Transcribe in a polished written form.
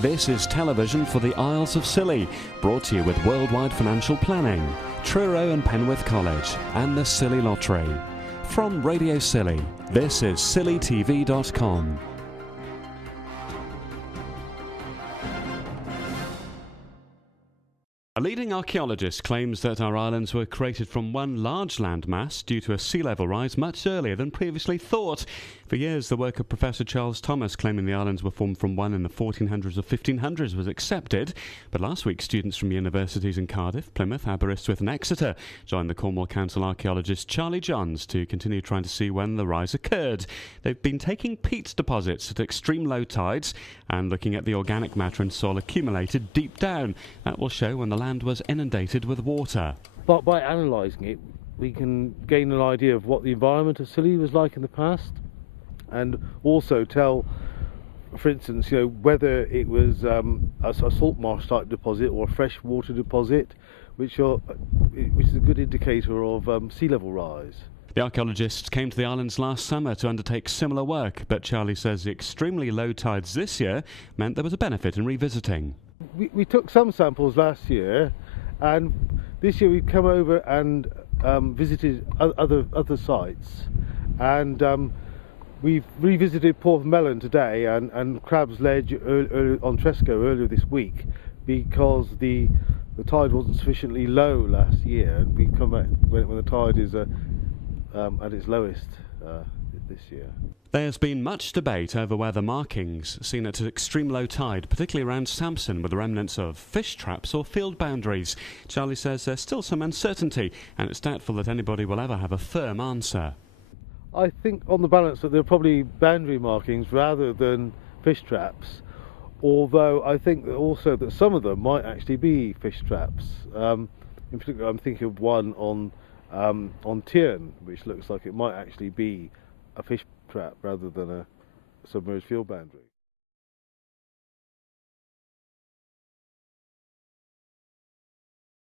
This is television for the Isles of Scilly, brought to you with Worldwide Financial Planning, Truro and Penwith College, and the Scilly Lottery. From Radio Scilly, this is scillytv.com. A leading archaeologist claims that our islands were created from one large landmass due to a sea level rise much earlier than previously thought. For years, the work of Professor Charles Thomas claiming the islands were formed from one in the 1400s or 1500s was accepted. But last week, students from universities in Cardiff, Plymouth, Aberystwyth and Exeter joined the Cornwall Council archaeologist Charlie Johns to continue trying to see when the rise occurred. They've been taking peat deposits at extreme low tides and looking at the organic matter in soil accumulated deep down. That will show when the land was inundated with water. But by analysing it, we can gain an idea of what the environment of Scilly was like in the past, and also tell, for instance, whether it was a salt marsh type deposit or a fresh water deposit, which is a good indicator of sea level rise. The archaeologists came to the islands last summer to undertake similar work, but Charlie says the extremely low tides this year meant there was a benefit in revisiting. We took some samples last year, and this year we've come over and visited other sites, and we've revisited Porthmelon today and Crab's Ledge on Tresco earlier this week, because the tide wasn't sufficiently low last year, and we come back when the tide is at its lowest this year. There's been much debate over whether markings seen at extreme low tide, particularly around Samson, were the remnants of fish traps or field boundaries. Charlie says there's still some uncertainty, and it's doubtful that anybody will ever have a firm answer. I think on the balance that they're probably boundary markings rather than fish traps, although I think that also that some of them might actually be fish traps. In particular, I'm thinking of one on Tiern, which looks like it might actually be a fish trap rather than a submerged field boundary.